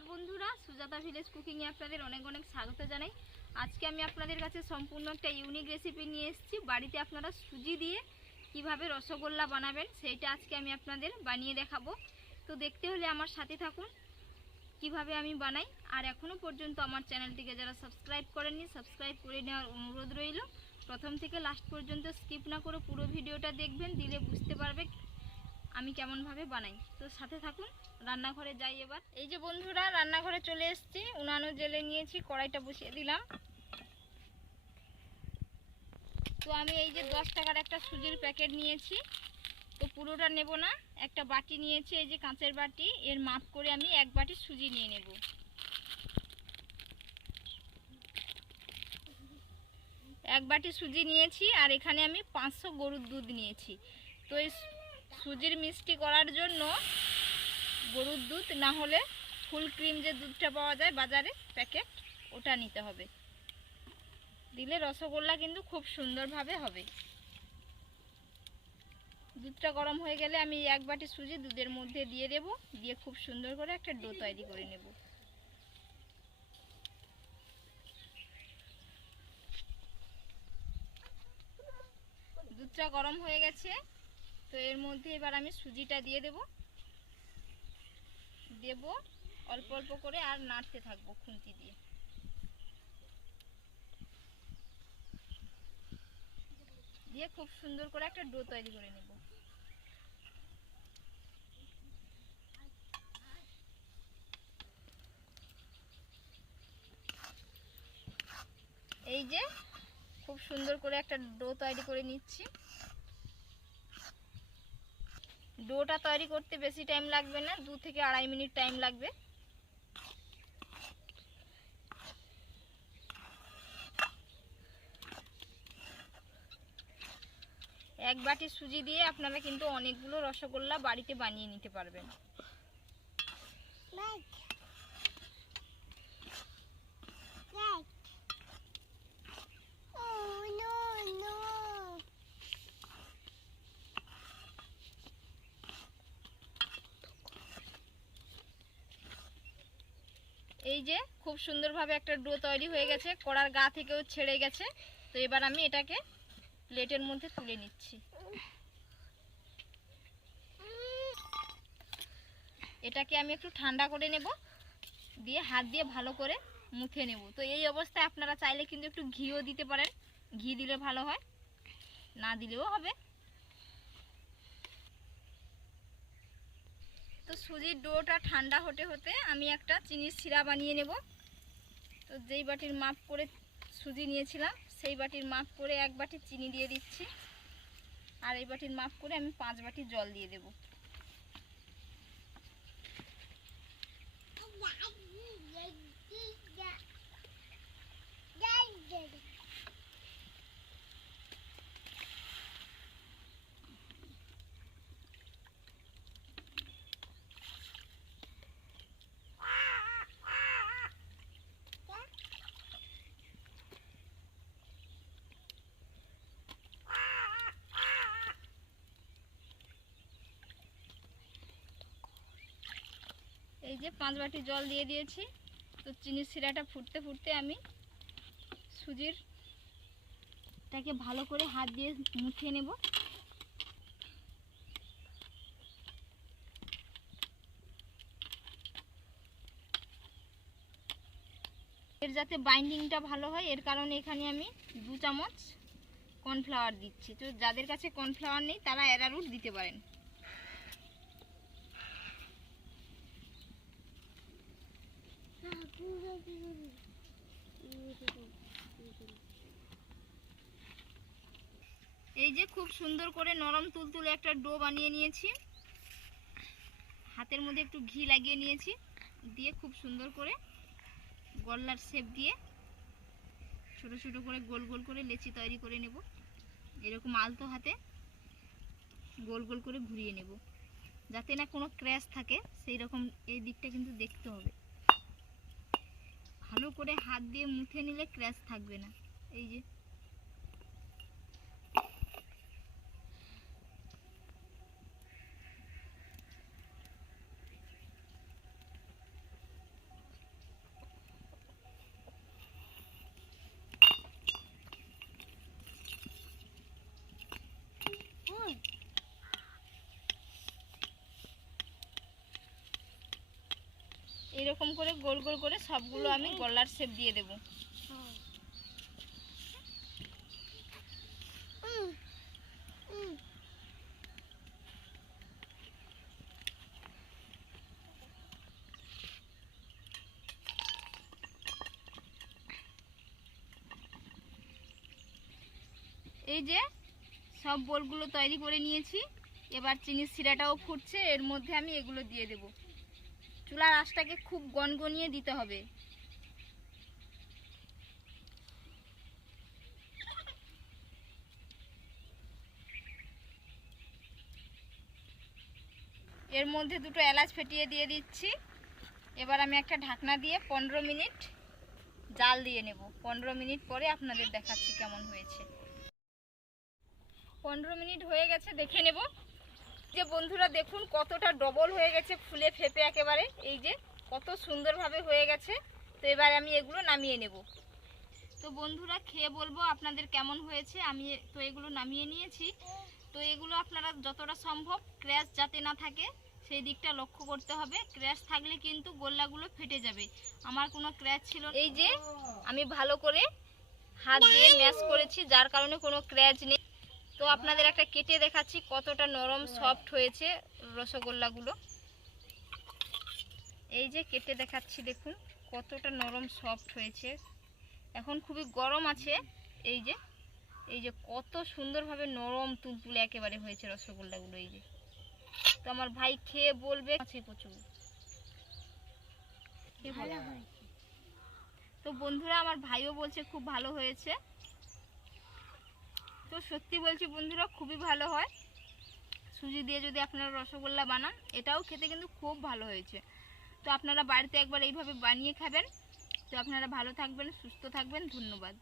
নমস্কার বন্ধুরা, সুজাতা ভিলেজ কুকিংয়ে আপনাদের অনেক অনেক স্বাগত জানাই। আজকে আমি আপনাদের কাছে সম্পূর্ণ একটা ইউনিক রেসিপি নিয়ে এসেছি। বাড়িতে আপনারা সুজি দিয়ে কীভাবে রসগোল্লা বানাবেন সেইটা আজকে আমি আপনাদের বানিয়ে দেখাবো। তো দেখতে হলে আমার সাথে থাকুন কীভাবে আমি বানাই। আর এখনও পর্যন্ত আমার চ্যানেলটিকে যারা সাবস্ক্রাইব করেননি সাবস্ক্রাইব করে নেওয়ার অনুরোধ রইল। প্রথম থেকে লাস্ট পর্যন্ত স্কিপ না করে পুরো ভিডিওটা দেখবেন, দিলে বুঝতে পারবে আমি কেমনভাবে বানাই। তো সাথে থাকুন, রান্নাঘরে যাই এবার। এই যে বন্ধুরা, রান্নাঘরে চলে এসেছি। উনানো জেলে নিয়েছি, কড়াইটা বসিয়ে দিলাম। তো আমি এই যে দশ টাকার একটা সুজির প্যাকেট নিয়েছি। তো পুরোটা নেব না, একটা বাটি নিয়েছি, এই যে কাঁচের বাটি। এর মাপ করে আমি এক বাটি সুজি নিয়ে নেব। এক বাটি সুজি নিয়েছি, আর এখানে আমি পাঁচশো গরুর দুধ নিয়েছি। তো এই সুজির মিষ্টি করার জন্য গরুর দুধ, না হলে ফুল ক্রিম যে দুধটা পাওয়া যায় বাজারে, প্যাকেট, ওটা নিতে হবে। দিলে রসগোল্লা কিন্তু খুব সুন্দরভাবে হবে। দুধটা গরম হয়ে গেলে আমি এক বাটি সুজি দুধের মধ্যে দিয়ে দেব, দিয়ে খুব সুন্দর করে একটা ডো তৈরি করে নেব। দুধটা গরম হয়ে গেছে। তো এর মধ্যে এবার আমি সুজিটা দিয়ে দেব। দেব অল্প অল্প করে আর নাড়তে থাকব খুন্তি দিয়ে। দিয়ে খুব সুন্দর করে একটা ডো তৈরি করে নেব। এই যে খুব সুন্দর করে একটা ডো তৈরি করে নিচ্ছি। ডোটা তৈরি করতে বেশি টাইম লাগবে না, দু থেকে আড়াই মিনিট টাইম লাগবে। এক বাটি সুজি দিয়ে আপনারা কিন্তু অনেকগুলো রসগোল্লা বাড়িতে বানিয়ে নিতে পারবেন। এই যে খুব সুন্দরভাবে একটা ডো তৈরি হয়ে গেছে, কড়ার গা থেকেও ছেড়ে গেছে। তো এবার আমি এটাকে প্লেটের মধ্যে তুলে নিচ্ছি। এটাকে আমি একটু ঠান্ডা করে নেব, দিয়ে হাত দিয়ে ভালো করে মুখে নেব। তো এই অবস্থায় আপনারা চাইলে কিন্তু একটু ঘিও দিতে পারেন। ঘি দিলে ভালো হয়, না দিলেও হবে। তো সুজির ডোটা ঠান্ডা হতে হতে আমি একটা চিনির সিরা বানিয়ে নেব। তো যেই বাটির মাপ করে সুজি নিয়েছিলাম, সেই বাটির মাপ করে এক বাটি চিনি দিয়ে দিচ্ছি। আর এই বাটির মাপ করে আমি পাঁচ বাটি জল দিয়ে দেব। এই যে পাঁচ বাটি জল দিয়ে দিয়েছি। তো চিনির শিরাটা ফুটতে ফুটতে আমি সুজির টাকে ভালো করে হাত দিয়ে মুঠিয়ে নেব। এর যাতে বাইন্ডিংটা ভালো হয়, এর কারণে এখানে আমি দু চামচ কর্নফ্লাওয়ার দিচ্ছি। তো যাদের কাছে কর্নফ্লাওয়ার নেই, তারা অ্যারারুট দিতে পারেন। এই যে খুব সুন্দর করে নরম তুলতুলে একটা ডো বানিয়ে নিয়েছি। হাতের মধ্যে একটু ঘি লাগিয়ে নিয়েছি। দিয়ে খুব সুন্দর করে গল্লার শেপ দিয়ে ছোট ছোট করে গোল গোল করে লেচি তৈরি করে নেব। এরকম আলতো হাতে গোল গোল করে ঘুরিয়ে নেব। যাতে না কোনো ক্র্যাশ থাকে সেই রকম এই দিকটা কিন্তু দেখতে হবে। ভালো করে হাত দিয়ে মুখে নিলে ক্র্যাশ থাকবে না। এই যে এরকম করে গোল গোল করে সবগুলো আমি গলার শেপ দিয়ে দেবো। এই যে সব বোলগুলো তৈরি করে নিয়েছি। এবার চিনির শিরাটাও ফুটছে, এর মধ্যে আমি এগুলো দিয়ে দেব। চুলার আঁচটাকে খুব গনগনিয়ে দিতে হবে। এর মধ্যে দুটো এলাচ ফেটিয়ে দিয়ে দিচ্ছি। এবার আমি একটা ঢাকনা দিয়ে পনেরো মিনিট জাল দিয়ে নেব। পনেরো মিনিট পরে আপনাদের দেখাচ্ছি কেমন হয়েছে। পনেরো মিনিট হয়ে গেছে, দেখে নেব। যে বন্ধুরা দেখুন কতটা ডবল হয়ে গেছে ফুলে ফেপে একেবারে। এই যে কত সুন্দরভাবে হয়ে গেছে। তো এবার আমি এগুলো নামিয়ে নেব। তো বন্ধুরা খেয়ে বলব আপনাদের কেমন হয়েছে। আমি তো এগুলো নামিয়ে নিয়েছি। তো এগুলো আপনারা যতটা সম্ভব ক্র্যাশ যাতে না থাকে সেই দিকটা লক্ষ্য করতে হবে। ক্র্যাশ থাকলে কিন্তু গোল্লাগুলো ফেটে যাবে। আমার কোনো ক্র্যাশ ছিল না। এই যে আমি ভালো করে হাত দিয়ে ম্যাশ করেছি যার কারণে কোনো ক্র্যাচ নেই। তো আপনাদের একটা কেটে দেখাচ্ছি কতটা নরম সফট হয়েছে রসগোল্লাগুলো। এই যে কেটে দেখাচ্ছি দেখুন, কতটা নরম সফট হয়েছে। এখন খুবই গরম আছে, এই যে এই যে কত সুন্দরভাবে নরম তুলতুলে একেবারে হয়েছে রসগোল্লাগুলো, এই যে। তো আমার ভাই খেয়ে বলবে, আছে প্রচুর। তো বন্ধুরা, আমার ভাইও বলছে খুব ভালো হয়েছে। সত্যি বলছি বন্ধুরা, খুবই ভালো হয়। সুজি দিয়ে যদি আপনারা রসগোল্লা বানান, এটাও খেতে কিন্তু খুব ভালো হয়েছে। তো আপনারা বাড়িতে একবার এইভাবে বানিয়ে খাবেন। তো আপনারা ভালো থাকবেন, সুস্থ থাকবেন, ধন্যবাদ।